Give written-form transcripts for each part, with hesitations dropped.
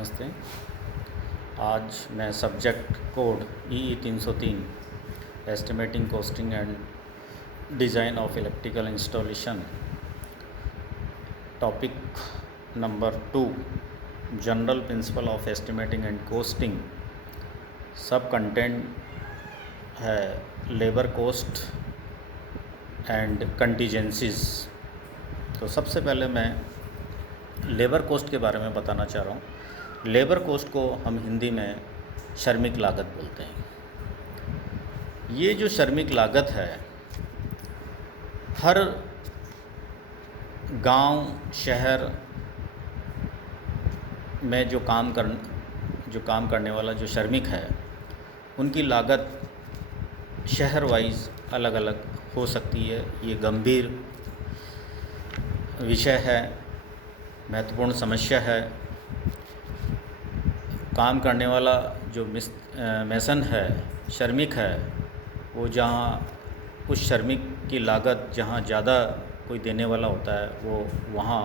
नमस्ते। आज मैं subject code E 303 estimating costing and design of electrical installation, topic number 2 general principle of estimating and costing, सब content है labour cost and contingencies. तो सबसे पहले मैं लेबर कॉस्ट के बारे में बताना चाह रहा हूँ। लेबर कॉस्ट को हम हिंदी में श्रमिक लागत बोलते हैं। ये जो श्रमिक लागत है, हर गांव शहर में जो काम करने वाला जो श्रमिक है, उनकी लागत शहर वाइज अलग अलग हो सकती है। ये गंभीर विषय है, महत्वपूर्ण समस्या है। काम करने वाला जो मेसन है, श्रमिक है, वो जहाँ उस श्रमिक की लागत जहाँ ज़्यादा कोई देने वाला होता है, वो वहाँ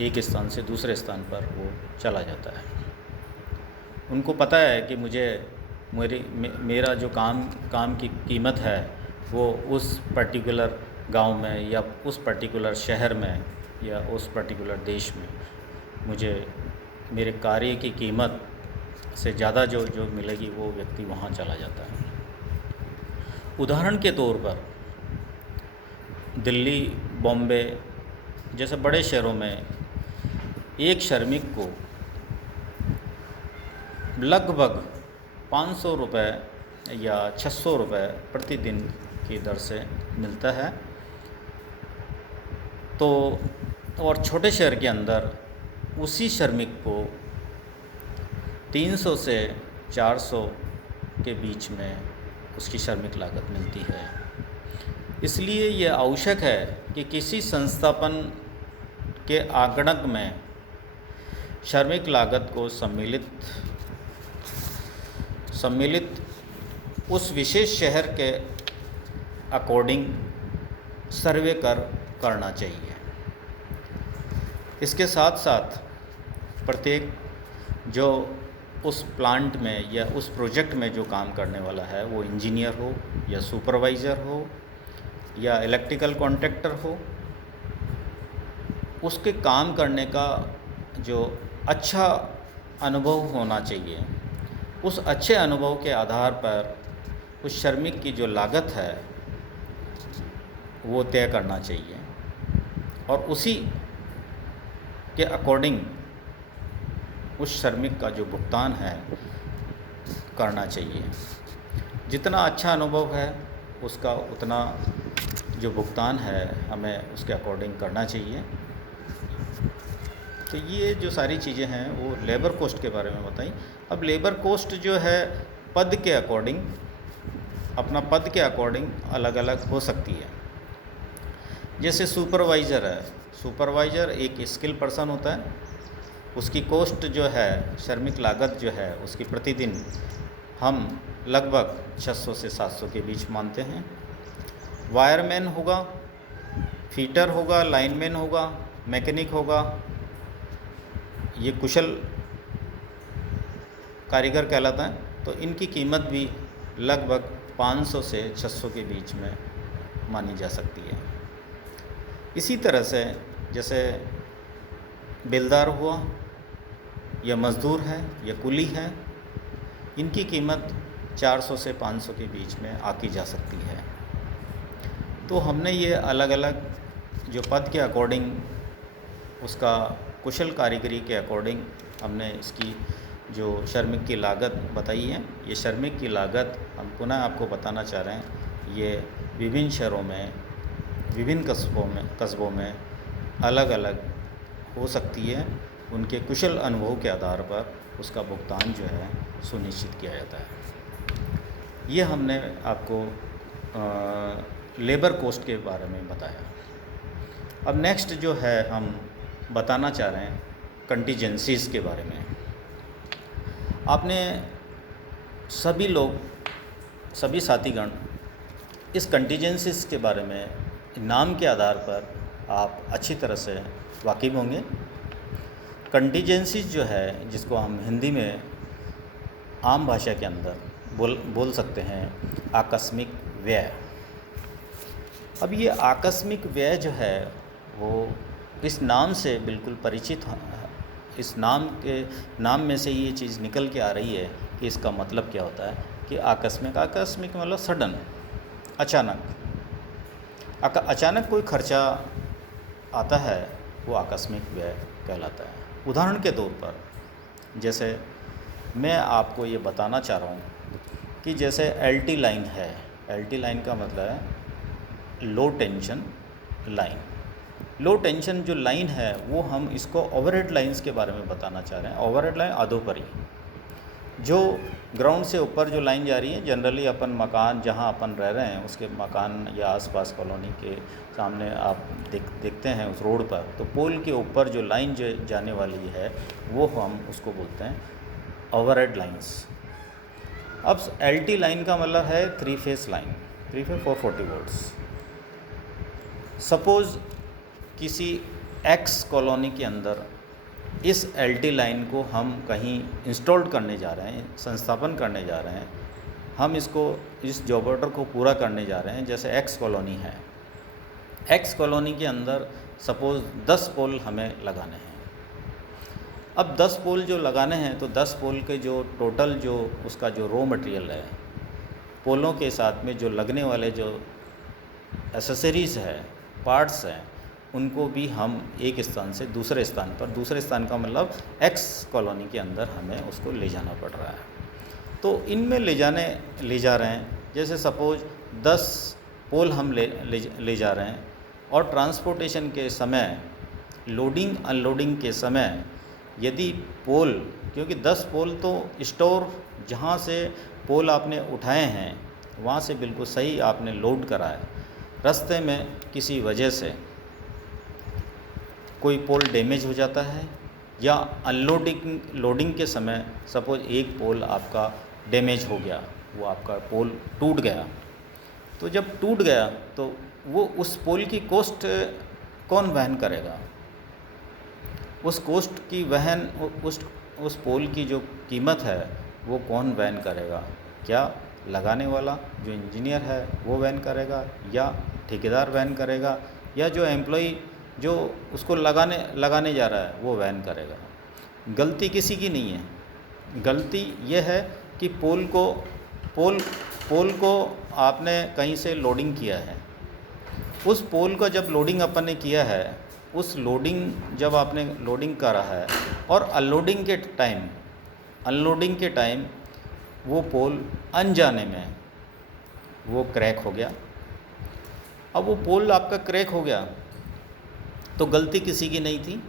एक स्थान से दूसरे स्थान पर वो चला जाता है। उनको पता है कि मेरा जो काम की कीमत है वो उस पर्टिकुलर गांव में या उस पर्टिकुलर शहर में या उस पर्टिकुलर देश में मुझे मेरे कार्य की कीमत से ज़्यादा जो मिलेगी, वो व्यक्ति वहाँ चला जाता है। उदाहरण के तौर पर दिल्ली, बॉम्बे जैसे बड़े शहरों में एक श्रमिक को लगभग 500 रुपये या 600 रुपये प्रतिदिन की दर से मिलता है। तो और छोटे शहर के अंदर उसी श्रमिक को 300 से 400 के बीच में उसकी श्रमिक लागत मिलती है। इसलिए यह आवश्यक है कि किसी संस्थापन के आगणक में श्रमिक लागत को सम्मिलित उस विशेष शहर के अकॉर्डिंग सर्वे करना चाहिए। इसके साथ साथ प्रत्येक जो उस प्लांट में या उस प्रोजेक्ट में जो काम करने वाला है, वो इंजीनियर हो या सुपरवाइज़र हो या इलेक्ट्रिकल कॉन्ट्रैक्टर हो, उसके काम करने का जो अच्छा अनुभव होना चाहिए। उस अच्छे अनुभव के आधार पर उस श्रमिक की जो लागत है वो तय करना चाहिए और उसी के अकॉर्डिंग उस श्रमिक का जो भुगतान है करना चाहिए। जितना अच्छा अनुभव है उसका उतना जो भुगतान है हमें उसके अकॉर्डिंग करना चाहिए। तो ये जो सारी चीज़ें हैं वो लेबर कॉस्ट के बारे में बताई। अब लेबर कॉस्ट जो है पद के अकॉर्डिंग, अपना पद के अकॉर्डिंग अलग अलग हो सकती है। जैसे सुपरवाइज़र है, सुपरवाइज़र एक स्किल पर्सन होता है, उसकी कॉस्ट जो है, श्रमिक लागत जो है उसकी प्रतिदिन हम लगभग 600 से 700 के बीच मानते हैं। वायरमैन होगा, फीटर होगा, लाइनमैन होगा, मैकेनिक होगा, ये कुशल कारीगर कहलाता है। तो इनकी कीमत भी लगभग 500 से 600 के बीच में मानी जा सकती है। इसी तरह से जैसे बेलदार हुआ या मज़दूर है या कुली है, इनकी कीमत 400 से 500 के बीच में आकी जा सकती है। तो हमने ये अलग अलग जो पद के अकॉर्डिंग, उसका कुशल कारीगरी के अकॉर्डिंग हमने इसकी जो श्रमिक की लागत बताई है। ये श्रमिक की लागत हम पुनः आपको बताना चाह रहे हैं, ये विभिन्न शहरों में, विभिन्न कस्बों में अलग अलग हो सकती है। उनके कुशल अनुभव के आधार पर उसका भुगतान जो है सुनिश्चित किया जाता है। ये हमने आपको लेबर कॉस्ट के बारे में बताया। अब नेक्स्ट जो है हम बताना चाह रहे हैं कंटीजेंसीज़ के बारे में। आपने सभी साथीगण इस कंटीजेंसीज़ के बारे में नाम के आधार पर आप अच्छी तरह से वाकिफ़ होंगे। कंटीजेंसीज जो है, जिसको हम हिंदी में आम भाषा के अंदर बोल सकते हैं आकस्मिक व्यय। अब ये आकस्मिक व्यय जो है वो इस नाम से बिल्कुल परिचित इस नाम में से ये चीज़ निकल के आ रही है कि इसका मतलब क्या होता है कि आकस्मिक मतलब सडन, अचानक कोई खर्चा आता है, वो आकस्मिक व्यय कहलाता है। उदाहरण के तौर पर जैसे मैं आपको ये बताना चाह रहा हूँ कि जैसे LT लाइन है, LT लाइन का मतलब है लो टेंशन लाइन। लो टेंशन जो लाइन है वो हम इसको ओवरहेड लाइंस के बारे में बताना चाह रहे हैं। ओवरहेड लाइन अधोपरी, जो ग्राउंड से ऊपर जो लाइन जा रही है, जनरली अपन मकान जहाँ अपन रह रहे हैं उसके मकान या आसपास कॉलोनी के सामने आप देखते हैं उस रोड पर, तो पोल के ऊपर जो लाइन जो जाने वाली है वो हम उसको बोलते हैं ओवरहेड लाइंस। अब LT लाइन का मतलब है 3 phase line, 3 face 440 volts. Suppose किसी X कॉलोनी के अंदर इस LT लाइन को हम कहीं इंस्टॉल करने जा रहे हैं, संस्थापन करने जा रहे हैं, हम इस जॉब ऑर्डर को पूरा करने जा रहे हैं। जैसे X कॉलोनी है, X कॉलोनी के अंदर सपोज़ 10 पोल हमें लगाने हैं। अब 10 पोल जो लगाने हैं तो 10 पोल के जो टोटल जो उसका जो रॉ मटेरियल है, पोलों के साथ में जो लगने वाले जो एसेसरीज़ है, पार्ट्स हैं, उनको भी हम एक स्थान से दूसरे स्थान पर, दूसरे स्थान का मतलब X कॉलोनी के अंदर हमें उसको ले जाना पड़ रहा है। तो इनमें ले जा रहे हैं। जैसे सपोज 10 पोल हम ले जा रहे हैं और ट्रांसपोर्टेशन के समय, लोडिंग अनलोडिंग के समय यदि पोल, क्योंकि 10 पोल तो स्टोर जहाँ से पोल आपने उठाए हैं वहाँ से बिल्कुल सही आपने लोड करा है, रास्ते में किसी वजह से कोई पोल डैमेज हो जाता है या लोडिंग के समय सपोज एक पोल आपका डैमेज हो गया, वो आपका पोल टूट गया, तो जब टूट गया तो वो उस पोल की कॉस्ट कौन वहन करेगा? उस कॉस्ट की उस पोल की जो कीमत है वो कौन वहन करेगा? क्या लगाने वाला जो इंजीनियर है वो वहन करेगा, या ठेकेदार वहन करेगा, या जो एम्प्लॉई जो उसको लगाने जा रहा है वो वहन करेगा? गलती किसी की नहीं है। गलती ये है कि पोल को आपने कहीं से लोडिंग किया है। उस पोल का जब लोडिंग अपन ने किया है, उस लोडिंग जब आपने लोडिंग करा है और अनलोडिंग के टाइम वो पोल अनजाने में वो क्रैक हो गया। अब वो पोल आपका क्रैक हो गया तो गलती किसी की नहीं थी,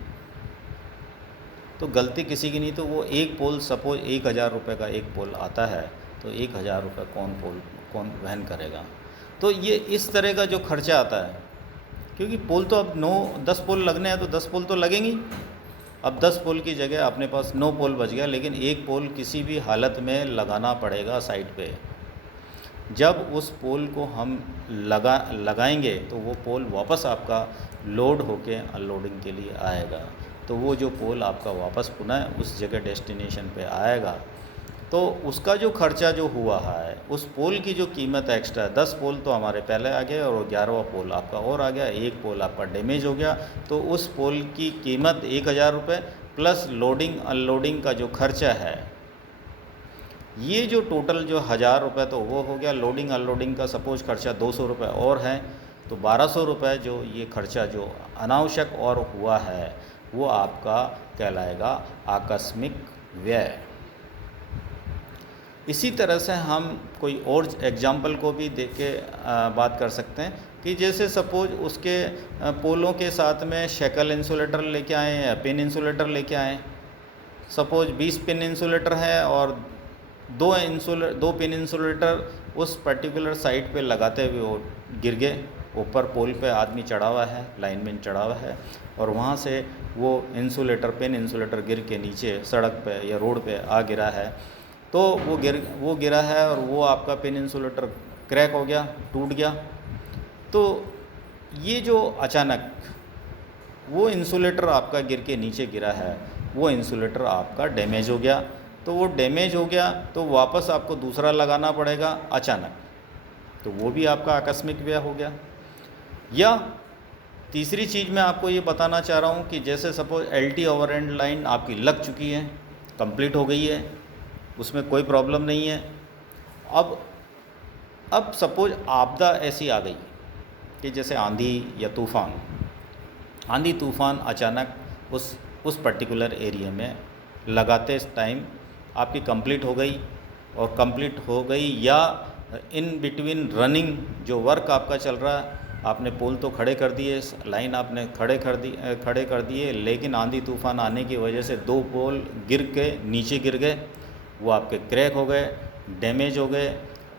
तो वो एक पोल, सपोज 1000 रुपये का एक पोल आता है, तो 1000 रुपये कौन वहन करेगा? तो ये इस तरह का जो खर्चा आता है, क्योंकि पोल तो अब 10 पोल लगने हैं तो 10 पोल तो लगेंगी। अब 10 पोल की जगह अपने पास 9 पोल बच गया, लेकिन एक पोल किसी भी हालत में लगाना पड़ेगा साइट पे। जब उस पोल को हम लगाएंगे तो वो पोल वापस आपका लोड होके अनलोडिंग के लिए आएगा, तो वो जो पोल आपका वापस पुनः उस जगह डेस्टिनेशन पे आएगा, तो उसका जो खर्चा जो हुआ है, उस पोल की जो कीमत एक्स्ट्रा, 10 पोल तो हमारे पहले आ गए और 11वां पोल आपका और आ गया, एक पोल आपका डैमेज हो गया, तो उस पोल की कीमत 1000 रुपये प्लस लोडिंग अनलोडिंग का जो खर्चा है, ये जो टोटल जो 1000 रुपये तो वो हो गया। लोडिंग अनलोडिंग का सपोज खर्चा 200 रुपये और है, तो 1200 रुपये जो ये खर्चा जो अनावश्यक और हुआ है वो आपका कहलाएगा आकस्मिक व्यय। इसी तरह से हम कोई और एग्जाम्पल को भी देख के बात कर सकते हैं कि जैसे सपोज उसके पोलों के साथ में शेकल इंसुलेटर लेके आए या पिन इंसुलेटर लेके आए। सपोज 20 पिन इंसुलेटर है और 2 पिन इंसुलेटर उस पर्टिकुलर साइट पे लगाते हुए वो गिर गए। ऊपर पोल पे आदमी चढ़ा हुआ है, लाइनमैन चढ़ा हुआ है, और वहाँ से वो पिन इंसुलेटर गिर के नीचे सड़क पे या रोड पे आ गिरा है। तो वो गिरा है और वो आपका पिन इंसुलेटर क्रैक हो गया, टूट गया। तो ये जो अचानक वो इंसुलेटर आपका गिर के नीचे गिरा है, वो इंसुलेटर आपका डैमेज हो गया, तो वो डैमेज हो गया तो वापस आपको दूसरा लगाना पड़ेगा अचानक, तो वो भी आपका आकस्मिक व्यय हो गया। या तीसरी चीज़ मैं आपको ये बताना चाह रहा हूँ कि जैसे सपोज LT ओवरहेड लाइन आपकी लग चुकी है, कंप्लीट हो गई है, उसमें कोई प्रॉब्लम नहीं है। अब सपोज आपदा ऐसी आ गई कि जैसे आंधी या तूफ़ान, आंधी तूफ़ान अचानक उस पर्टिकुलर एरिया में लगाते टाइम आपकी कंप्लीट हो गई, और कंप्लीट हो गई या इन बिटवीन रनिंग जो वर्क आपका चल रहा है, आपने पोल तो खड़े कर दिए, लाइन आपने खड़े कर दिए, लेकिन आंधी तूफ़ान आने की वजह से 2 पोल गिर के नीचे गिर गए, वो आपके क्रैक हो गए, डैमेज हो गए।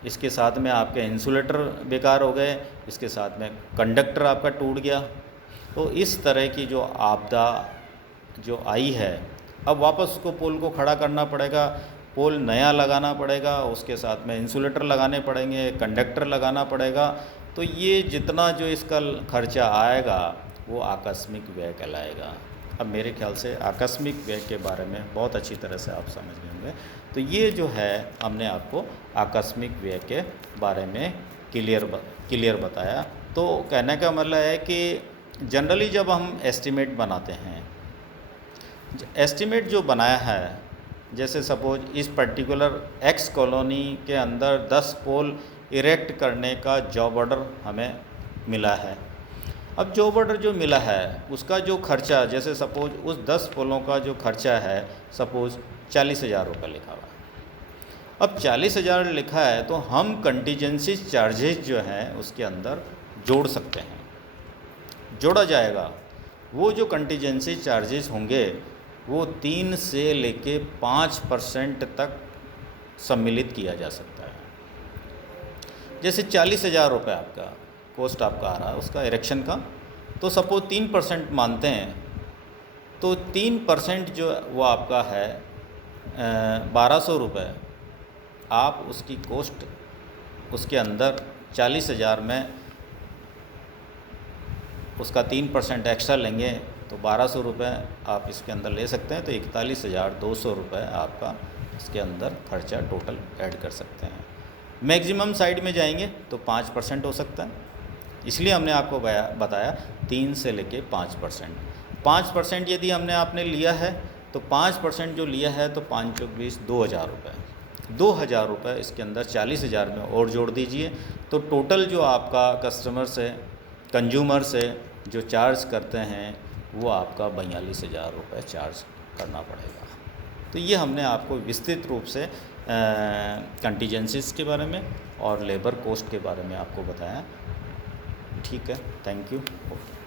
इसके साथ में आपके इंसुलेटर बेकार हो गए, इसके साथ में कंडक्टर आपका टूट गया। तो इस तरह की जो आपदा जो आई है, अब वापस उसको पोल को खड़ा करना पड़ेगा, पोल नया लगाना पड़ेगा, उसके साथ में इंसुलेटर लगाने पड़ेंगे, कंडक्टर लगाना पड़ेगा। तो ये जितना जो इसका खर्चा आएगा वो आकस्मिक व्यय कहलाएगा। अब मेरे ख्याल से आकस्मिक व्यय के बारे में बहुत अच्छी तरह से आप समझ गए होंगे। तो ये जो है हमने आपको आकस्मिक व्यय के बारे में क्लियर बताया। तो कहने का मतलब है कि जनरली जब हम एस्टिमेट बनाते हैं, एस्टिमेट जो बनाया है, जैसे सपोज इस पर्टिकुलर एक्स कॉलोनी के अंदर 10 पोल इरेक्ट करने का जॉब ऑर्डर हमें मिला है। अब जॉब ऑर्डर जो मिला है उसका जो खर्चा, जैसे सपोज उस 10 पोलों का जो खर्चा है सपोज 40,000 रुपये लिखा हुआ है। अब 40,000 लिखा है तो हम कंटीजेंसी चार्जेस जो हैं उसके अंदर जोड़ सकते हैं, जोड़ा जाएगा। वो जो कंटीजेंसी चार्जेस होंगे वो 3 से लेके 5% तक सम्मिलित किया जा सकता है। जैसे 40,000 रुपये आपका कॉस्ट आपका आ रहा है उसका इरेक्शन का, तो सपोज 3% मानते हैं, तो 3% जो वो आपका है 1,200 रुपये, आप उसकी कॉस्ट उसके अंदर 40,000 में उसका 3% एक्स्ट्रा लेंगे तो 1,200 रुपये आप इसके अंदर ले सकते हैं। तो 41,200 रुपये आपका इसके अंदर खर्चा टोटल ऐड कर सकते हैं। मैक्सिमम साइड में जाएंगे तो 5% हो सकता है, इसलिए हमने आपको बताया 3 से लेके 5%। 5% यदि आपने लिया है तो 5% जो लिया है तो 5 चौक 20, 2,000 रुपये। 2,000 रुपये इसके अंदर 40,000 में और जोड़ दीजिए, तो टोटल जो आपका कस्टमर से कंज्यूमर से जो चार्ज करते हैं वो आपका 42,000 रुपये चार्ज करना पड़ेगा। तो ये हमने आपको विस्तृत रूप से कंटीजेंसीज के बारे में और लेबर कॉस्ट के बारे में आपको बताया। ठीक है, थैंक यू। ओके।